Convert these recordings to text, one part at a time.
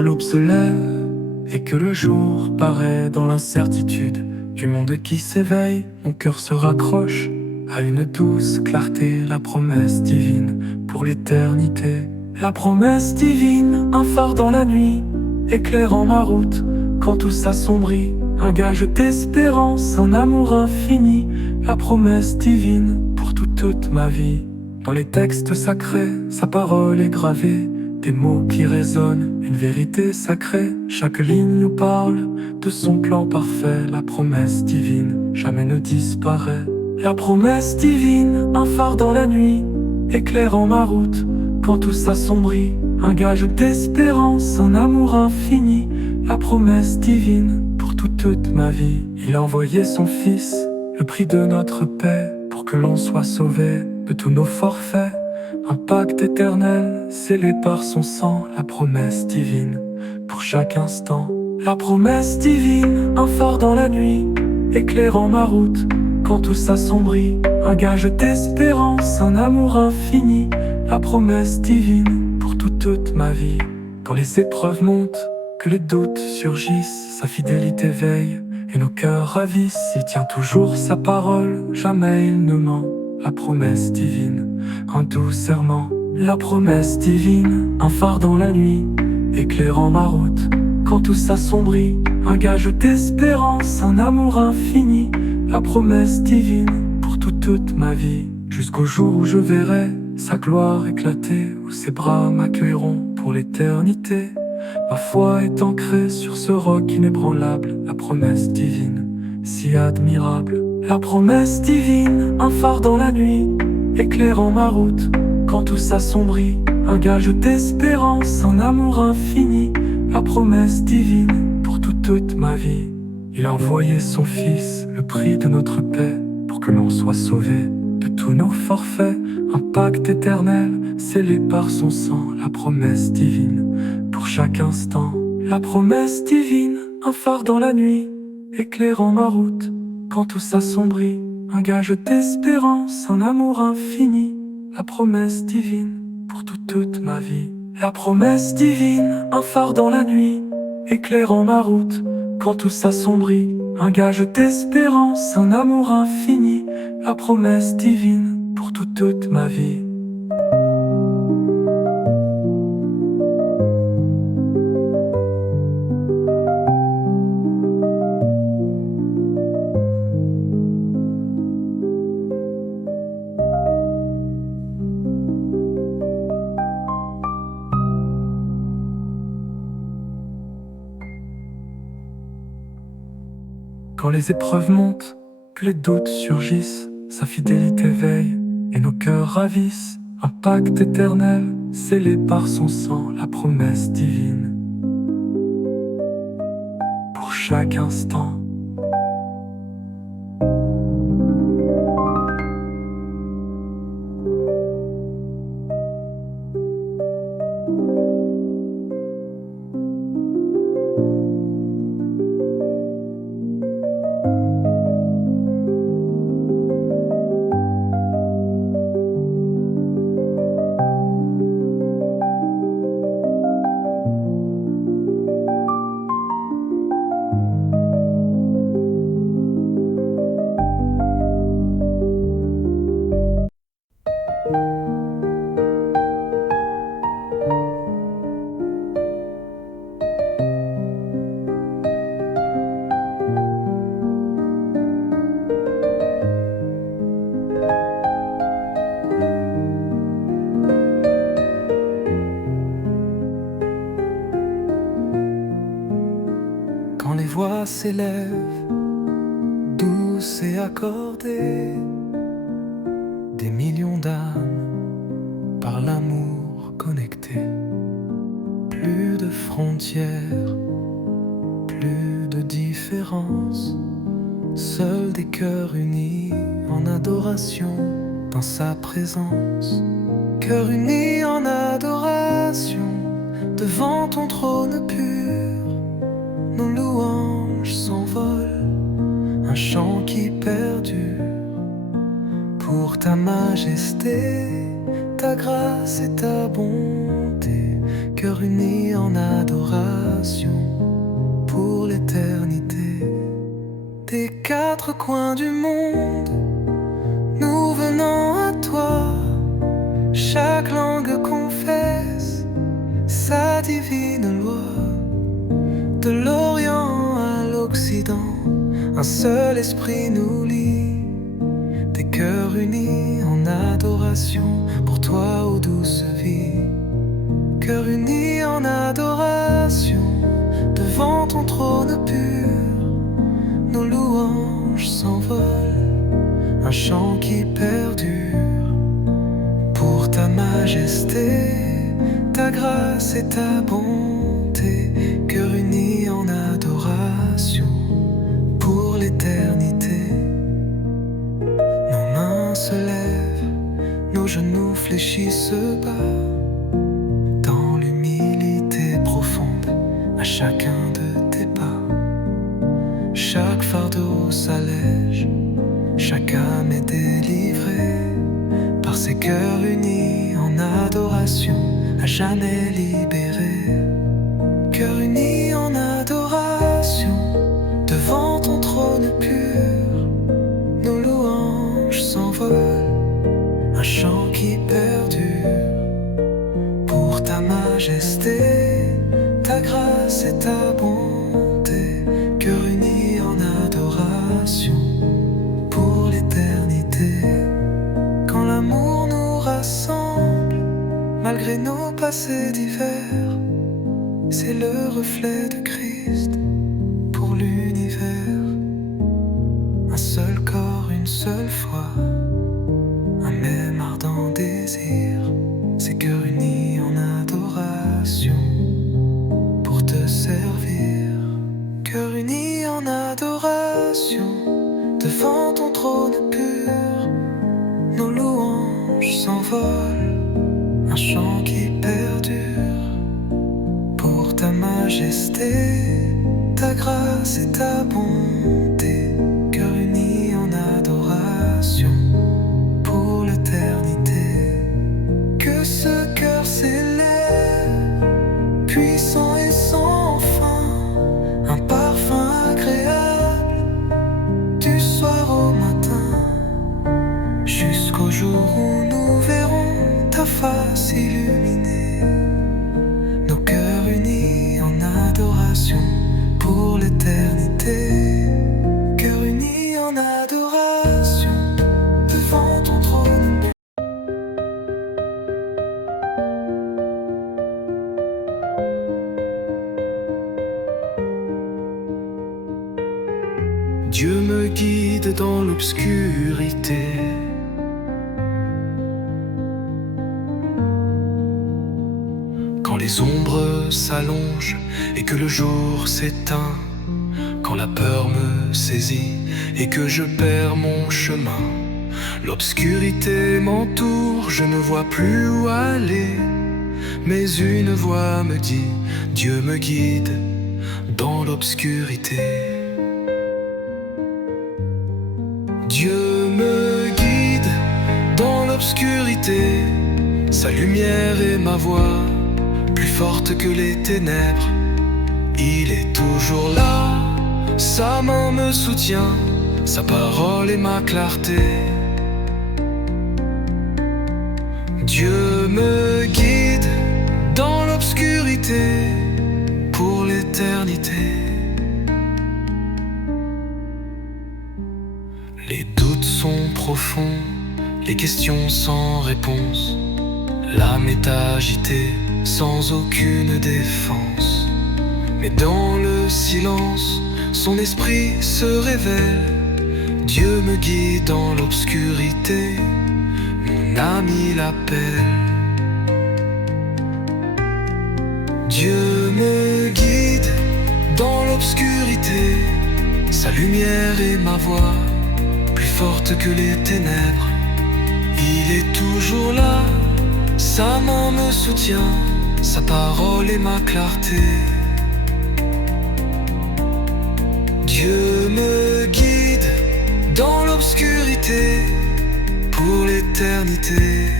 quand l'aube se lève et que le jour paraît dans l'incertitude du monde qui s'éveille, mon cœur se raccroche à une douce clarté, la promesse divine pour l'éternité. La promesse divine, un phare dans la nuit, éclairant ma route quand tout s'assombrit. Un gage d'espérance, un amour infini. La promesse divine pour toute ma vie. Dans les textes sacrés, sa parole est gravée, des mots qui résonnent, une vérité sacrée. Chaque ligne nous parle de son plan parfait. La promesse divine jamais ne disparaît. La promesse divine, un phare dans la nuit, éclairant ma route quand tout s'assombrit. Un gage d'espérance, un amour infini. La promesse divine pour toute ma vie. Il a envoyé son fils, le prix de notre paix, pour que l'on soit sauvé de tous nos forfaits. Un pacte éternel scellé par son sang. La promesse divine pour chaque instant. La promesse divine, un phare dans la nuit, éclairant ma route quand tout s'assombrit. Un gage d'espérance, un amour infini. La promesse divine pour toute ma vie. Quand les épreuves montent, que les doutes surgissent, sa fidélité veille et nos cœurs ravissent. Il tient toujours sa parole, jamais il ne ment. La promesse divine, un doux serment. La promesse divine, un phare dans la nuit, éclairant ma route quand tout s'assombrit. Un gage d'espérance, un amour infini. La promesse divine pour toute ma vie. Jusqu'au jour où je verrai sa gloire éclater, où ses bras m'accueilleront pour l'éternité. Ma foi est ancrée sur ce roc inébranlable. La promesse divine, si admirable. La promesse divine, un phare dans la nuit, éclairant ma route quand tout s'assombrit. Un gage d'espérance, un amour infini. La promesse divine pour toute ma vie. Il a envoyé son fils, le prix de notre paix, pour que l'on soit sauvé de tous nos forfaits. Un pacte éternel scellé par son sang. La promesse divine pour chaque instant. La promesse divine, un phare dans la nuit, éclairant ma route quand tout s'assombrit. Un gage d'espérance, un amour infini. La promesse divine pour toute ma vie. La promesse divine, un phare dans la nuit, éclairant ma route quand tout s'assombrit. Un gage d'espérance, un amour infini. La promesse divine pour toute ma vie. Quand les épreuves montent, que les doutes surgissent, sa fidélité veille et nos cœurs ravissent. Un pacte éternel scellé par son sang. La promesse divine pour chaque instant. Quand les voix s'élèvent, douces et accordées, des millions d'âmes par l'amour connectées. Plus de frontières, plus de différences, seuls des cœurs unis en adoration dans sa présence. Cœurs unis en adoration devant ton trône pur. Nos louanges s'envolent, un chant qui perdure. Pour ta majesté, ta grâce et ta bonté, cœur uni en adoration pour l'éternité. Des quatre coins du monde, nous venons à toi. Chaque langue confesse sa divine loi. De l'Orient à l'Occident, un seul esprit nous lie. Des cœurs unis en adoration pour toi, ô douce vie. Cœurs unis en adoration devant ton trône pur. Nos louanges s'envolent, un chant qui perdure. Pour ta majesté, ta grâce et ta bonté. Cœurs unis en adoration pour l'éternité. Nos mains se lèvent, nos genoux fléchissent bas. Dans l'humilité profonde, à chacun de tes pas. Chaque fardeau s'allège, chaque âme est délivrée par ces cœurs unis en adoration, à jamais libérés. Cœurs unis en adoration devant ton trône pur. Nos louanges s'envolent, un chant qui perdure. Pour ta majesté, ta grâce et ta bonté. Cœurs unis en adoration pour l'éternité. Quand l'amour nous rassemble, malgré nos passés divers, c'est le reflet de Christ pour l'univers. Un seul corps, une seule foi, un même ardent désir. Ces cœurs unis en adoration pour te servir. Cœurs unis en adoration devant ton trône pur. Nos louanges s'envolent, un chant qui perdure. Pour ta majesté, ta grâce et ta bonté. Cœurs unis en adoration pour l'éternité. Que ce cœur s'élève, puissant et sans fin, un parfum agréable du soir au matin, jusqu'au jour où nous verrons ta face illuminée. Nos cœurs unis en adoration pour l'éternité. Cœurs unis en adoration devant ton trône. Dieu me guide dans l'obscurité. Quand les ombres s'allongent et que le jour s'éteint, quand la peur me saisit et que je perds mon chemin, l'obscurité m'entoure, je ne vois plus où aller. Mais une voix me dit, Dieu me guide dans l'obscurité. Dieu me guide dans l'obscurité, sa lumière est ma voix, plus forte que les ténèbres. Il est toujours là, sa main me soutient, sa parole est ma clarté. Dieu me guide dans l'obscurité pour l'éternité. Les doutes sont profonds, les questions sans réponse. L'âme est agitée, sans aucune défense. Mais dans le silence, son esprit se révèle. Dieu me guide dans l'obscurité, mon ami l'appelle. Dieu me guide dans l'obscurité, sa lumière est ma voix, plus forte que les ténèbres. Il est toujours là, sa main me soutient, sa parole est ma clarté. Dieu me guide dans l'obscurité pour l'éternité.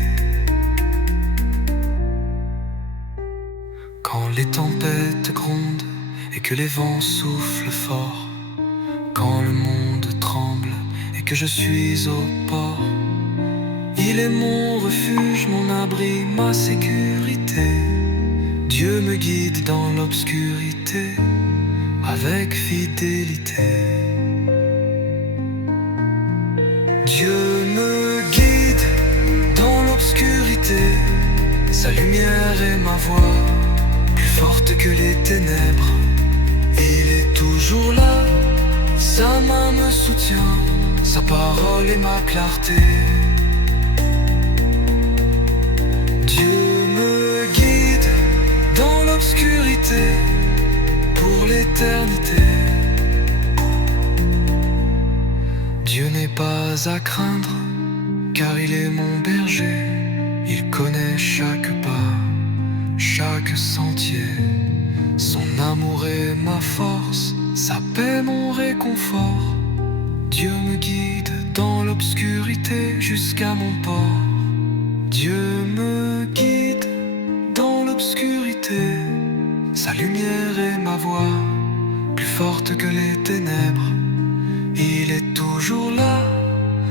les tempêtes grondent et que les vents soufflent fort, quand le monde tremble et que je suis au port. Il est mon refuge, mon abri, ma sécurité. Dieu me guide dans l'obscurité avec fidélité. Dieu me guide dans l'obscurité, sa lumière est ma voix, plus forte que les ténèbres. Il est toujours là, sa main me soutient, sa parole est ma clarté. Dieu me guide dans l'obscurité pour l'éternité. Dieu n'est pas à craindre, car il est mon berger. Il connaît chaque pas, chaque sentier. Son amour est ma force, sa paix mon réconfort. Dieu me guide dans l'obscurité jusqu'à mon port. Dieu me guide dans l'obscurité, sa lumière est ma voix, plus forte que les ténèbres. Il est toujours là,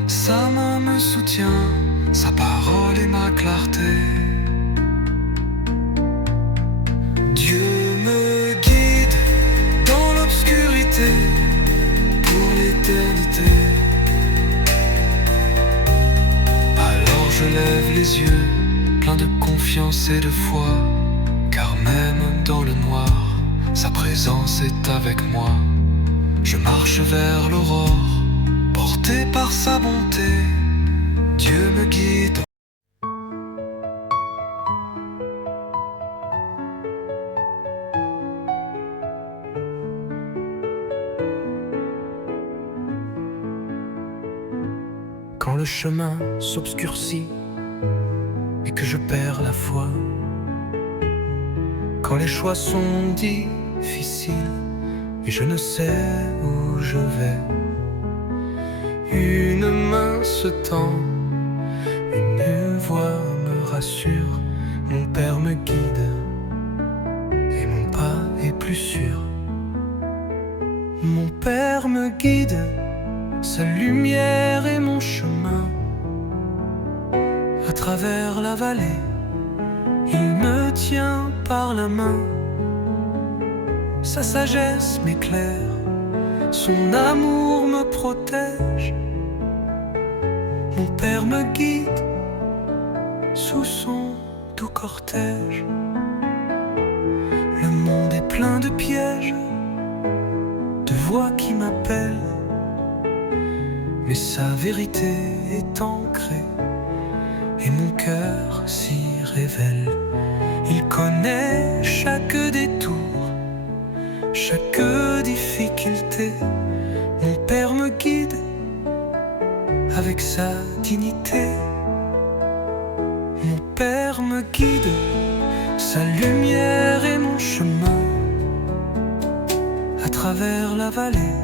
sa main me soutient, sa parole est ma clarté. Dieu me guide dans l'obscurité pour l'éternité. Alors je lève les yeux, plein de confiance et de foi, car même dans le noir, sa présence est avec moi. Je marche vers l'aurore, porté par sa bonté. Dieu me guide. Quand le chemin s'obscurcit et que je perds la foi, quand les choix sont difficiles et je ne sais où je vais, une main se tend, une voix me rassure, mon Père me guide et mon pas est plus sûr. Mon Père me guide, sa lumière est mon chemin. À travers la vallée, il me tient par la main. Sa sagesse m'éclaire, son amour me protège. Mon Père me guide sous son doux cortège. Le monde est plein de pièges, de voix qui m'appellent, mais sa vérité est ancrée et mon cœur s'y révèle. Il connaît chaque détour, chaque difficulté. Mon Père me guide avec sa dignité. Mon Père me guide, sa lumière est mon chemin. À travers la vallée,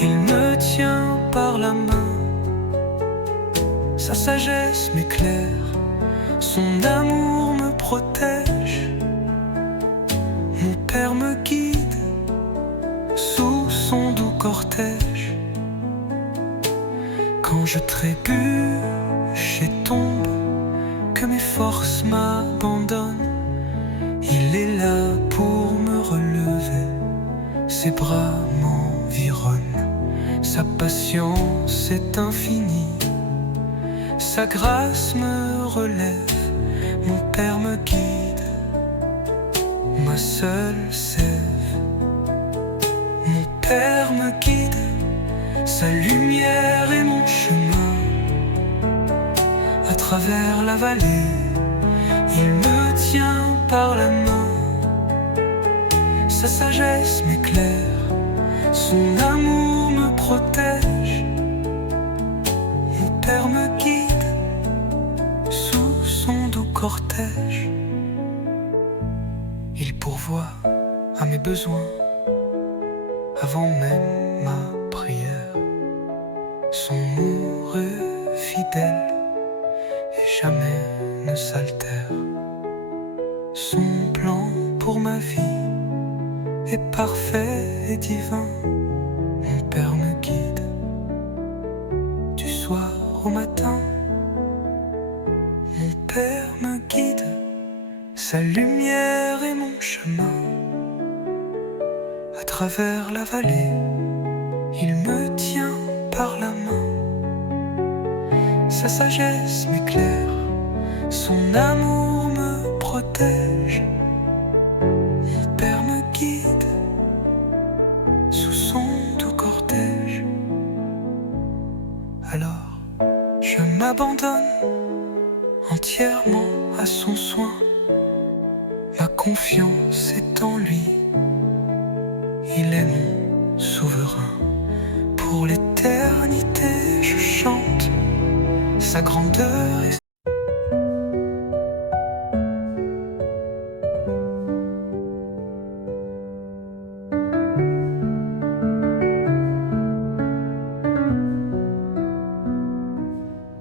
il me tient par la main. Sa sagesse m'éclaire, son amour me protège. Mon Père me guide sous son doux cortège. Quand je trébuche et tombe, que mes forces m'abandonnent, il est là pour me relever. Ses bras m'environnent, sa patience est infinie, sa grâce me relève. Mon Père me guide, ma seule sève. Mon Père me guide, sa lumière est mon chemin. À travers la vallée, il me tient par la main. Sa sagesse m'éclaire, son amour me protège. Mon Père me guide sous son doux cortège. Il pourvoit à mes besoins avant même ma prière. Son amour est fidèle et jamais ne s'altère. Son plan pour ma vie est parfait et divin. Mon Père me guide du soir au matin. Mon Père me guide, sa lumière est mon chemin. À travers la vallée, il me tient par la main. Sa sagesse m'éclaire, son amour me protège. Mon Père me guide sous son doux cortège. Alors je m'abandonne entièrement à son soin. Ma confiance est en lui, il est mon souverain. Pour l'éternité je chante sa grandeur et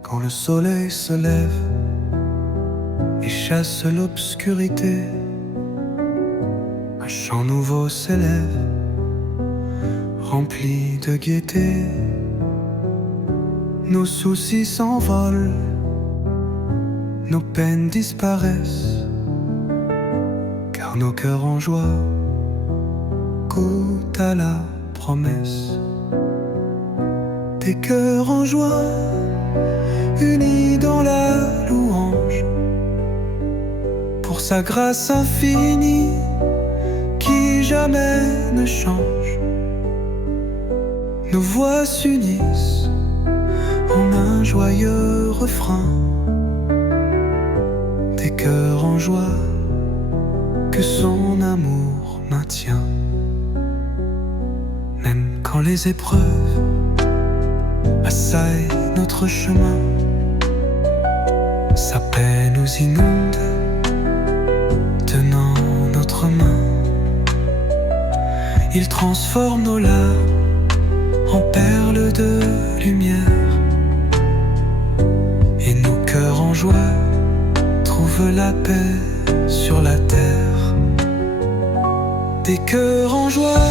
quand le soleil se lève et chasse l'obscurité, un chant nouveau s'élève, rempli de gaieté. Nos soucis s'envolent, nos peines disparaissent, car nos cœurs en joie goûtent à la promesse. Des cœurs en joie, unis dans la louange, pour sa grâce infinie qui jamais ne change. Nos voix s'unissent en un joyeux refrain. Des cœurs en joie que son amour maintient. Même quand les épreuves assaillent notre chemin, sa paix nous inonde, tenant notre main. Il transforme nos larmes en perles de lumière, et nos cœurs en joie trouvent la paix sur la terre. Des cœurs en joie,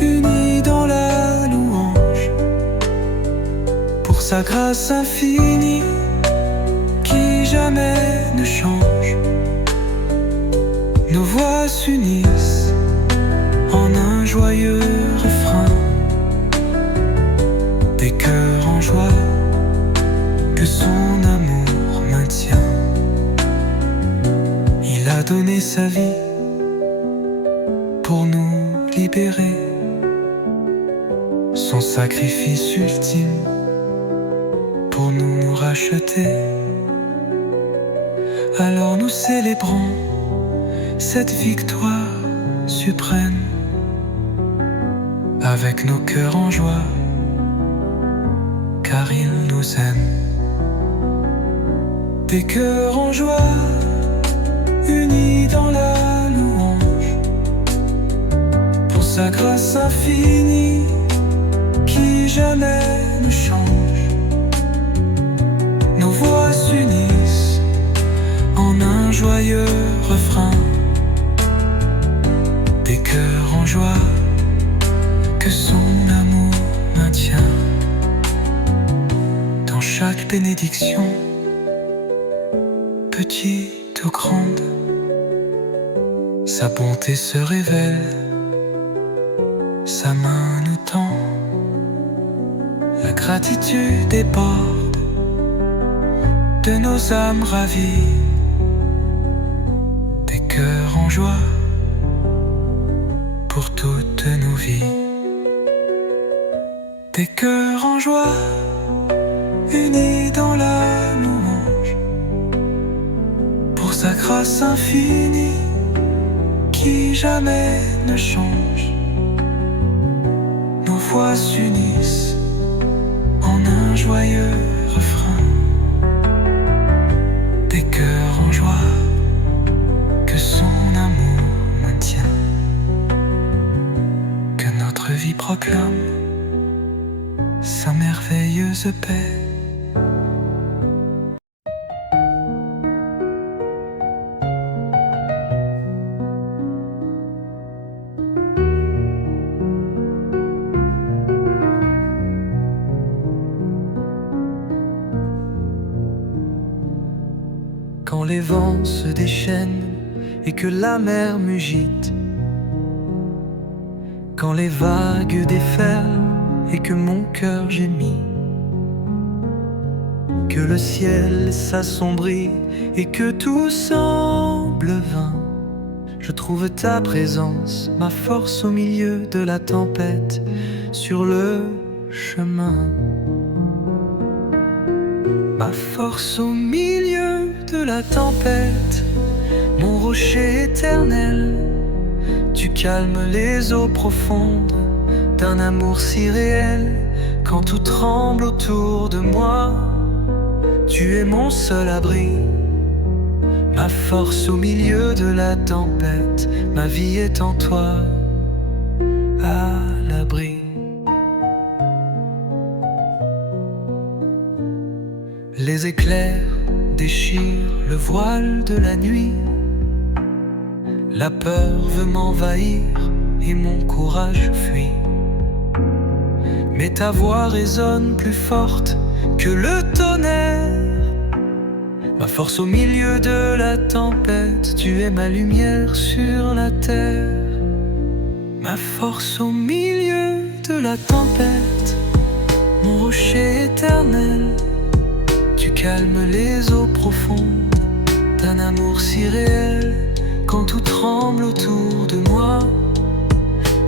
unis dans la louange, pour sa grâce infinie qui jamais ne change. Nos voix s'unissent en un joyeux refrain. Des cœurs en joie que son amour maintient. Il a donné sa vie pour nous libérer, son sacrifice ultime pour nous racheter. Alors nous célébrons cette victoire suprême avec nos cœurs en joie, car il nous aime. Des cœurs en joie, unis dans la louange, pour sa grâce infinie qui jamais ne change. Nos voix s'unissent en un joyeux refrain. Des cœurs en joie que son amour maintient. Dans chaque bénédiction, petite ou grande, sa bonté se révèle, sa main nous tend. La gratitude déborde de nos âmes ravies. Des cœurs en joie pour toutes nos vies. Des cœurs en joie, unis dans la louange, pour sa grâce infinie qui jamais ne change. Nos voix s'unissent en un joyeux refrain. Des cœurs en joie que son amour maintient. Que notre vie proclame sa merveilleuse paix. les vents se déchaînent et que la mer mugite, quand les vagues déferlent et que mon cœur gémit, que le ciel s'assombrit et que tout semble vain, je trouve ta présence, ma force au milieu de la tempête, sur le chemin. Ma force au milieu de la tempête, mon rocher éternel. Tu calmes les eaux profondes d'un amour si réel. Quand tout tremble autour de moi, tu es mon seul abri. Ma force au milieu de la tempête, ma vie est en toi, à l'abri. Les éclairs déchirent le voile de la nuit. La peur veut m'envahir et mon courage fuit. Mais ta voix résonne plus forte que le tonnerre. Ma force au milieu de la tempête, tu es ma lumière sur la terre. Ma force au milieu de la tempête, mon rocher éternel. Tu calmes les eaux profondes d'un amour si réel. Quand tout tremble autour de moi,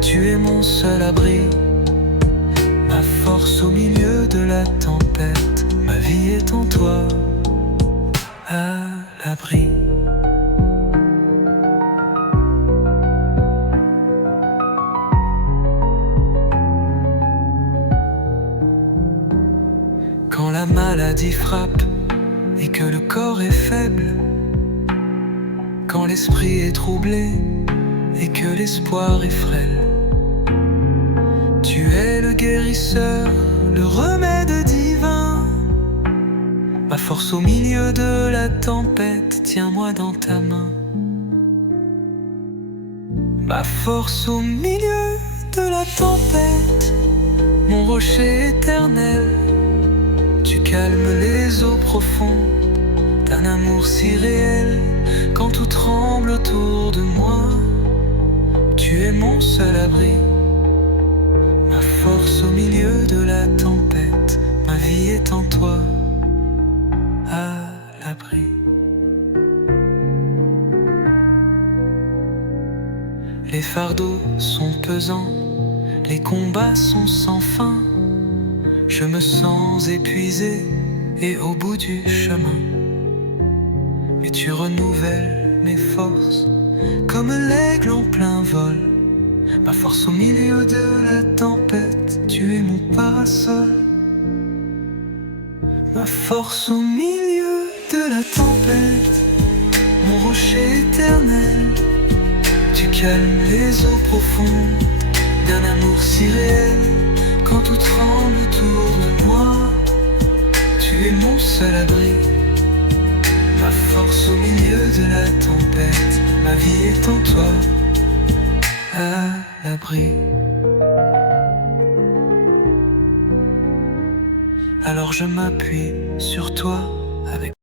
tu es mon seul abri. Ma force au milieu de la tempête, ma vie est en toi, à l'abri. Quand la maladie frappe et que le corps est faible, quand l'esprit est troublé et que l'espoir est frêle, tu es le guérisseur, le remède divin. Ma force au milieu de la tempête, tiens-moi dans ta main. Ma force au milieu de la tempête, mon rocher éternel. Tu calmes les eaux profondes d'un amour si réel. Quand tout tremble autour de moi, tu es mon seul abri. Ma force au milieu de la tempête, ma vie est en toi, à l'abri. Les fardeaux sont pesants, les combats sont sans fin. Je me sens épuisé et au bout du chemin. Mais tu renouvelles mes forces comme l'aigle en plein vol. Ma force au milieu de la tempête, tu es mon parasol. Ma force au milieu de la tempête, mon rocher éternel. Tu calmes les eaux profondes d'un amour si réel. Quand tout tremble autour de moi, tu es mon seul abri. Ma force au milieu de la tempête, ma vie est en toi, à l'abri. Alors je m'appuie sur toi avec